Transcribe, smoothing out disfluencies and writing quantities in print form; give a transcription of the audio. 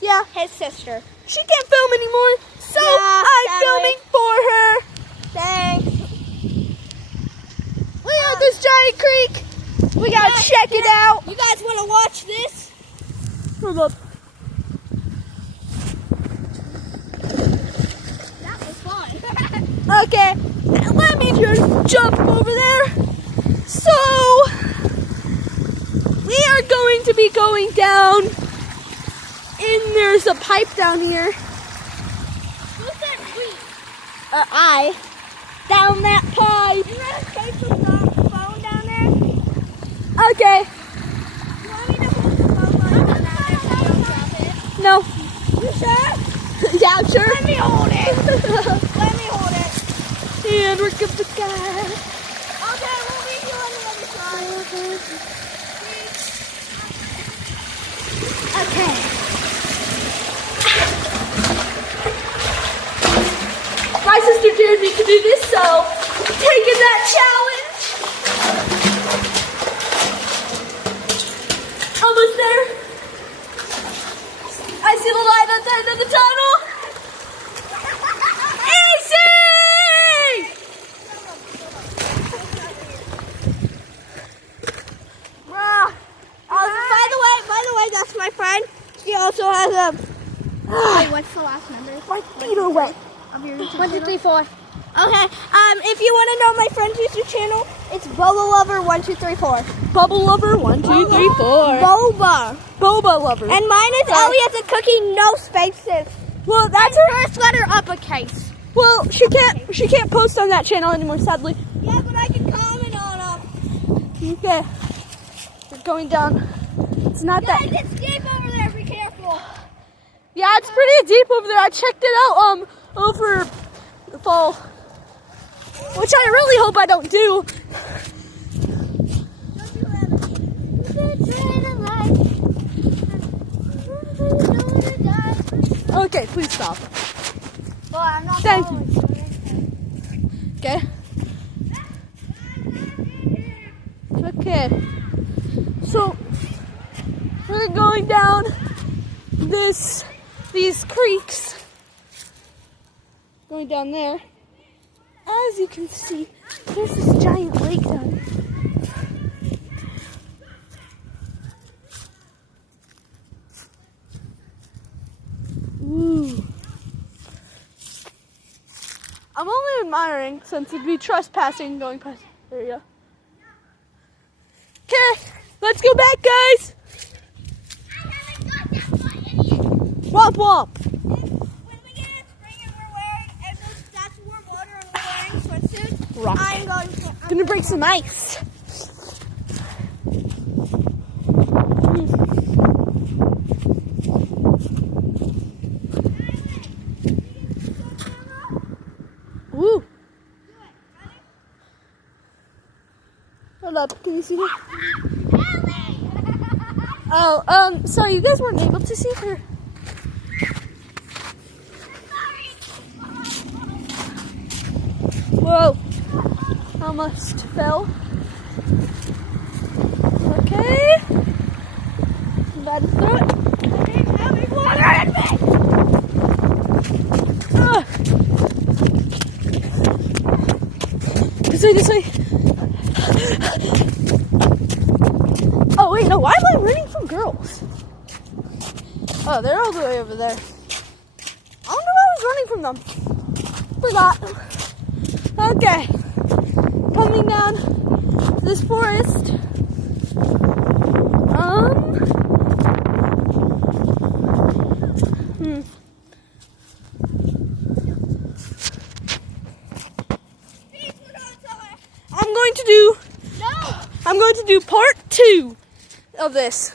His sister. She can't film anymore, so Yeah, I'm sadly. filming for her. Thanks. Look at this giant creek. We gotta check it out. You guys want to watch this? Hold up. That was fun. Okay, let me just jump over there. So, we are going to be going down, and there's a pipe down here. Who said we? I. Down that pipe. You want to take the phone down there? Okay. You want me to hold the phone down there so you don't drop it? No. You sure? Yeah, I'm sure. Let me hold it. Let me hold it. And we're good to go. Okay, we'll meet you on the other side. Okay. My sister dared me to do this, so taking that challenge. Almost there. I see the light at the end of the tunnel. Easy! By the way, that's my friend. She also has a. Wait, what's the last number? My feet are wet. Of your YouTube 1, 2, 3, 4. Okay. If you want to know my friend's YouTube channel, it's Boba Lover 1, 2, 3, 4. Bubble lover, 1, 2, 3, 4. Boba. Boba lover. And mine is Elliot's a cookie, no spaces. Well, that's her. First letter uppercase. Well, she can't post on that channel anymore, sadly. Yeah, but I can comment on them. Okay. We're going down. It's not Guys, that. it's deep over there. Be careful. Yeah, it's pretty deep over there. I checked it out over the fall, which I really hope I don't do. Okay, please stop. Well, I'm not Thank following you. Okay. Okay. So we're going down these creeks. Going down there. As you can see, there's this giant lake down there. Ooh. I'm only admiring since it'd be trespassing going past the area. Okay, let's go back, guys. I haven't got that far, idiot. Womp womp. When we get in spring and we're wearing, and that's warm water and we're wearing swimsuits, Rock. I'm Gonna break some ice. Woo. Hold up, can you see her? Oh, so you guys weren't able to see her. Whoa, almost fell. Okay. I'm about to throw it. Having water in me. Ah. This way. Oh wait, no, why am I running from girls? Oh, they're all the way over there. I don't know why I was running from them. Forgot. Okay. Coming down this forest. I'm going to do part 2 of this.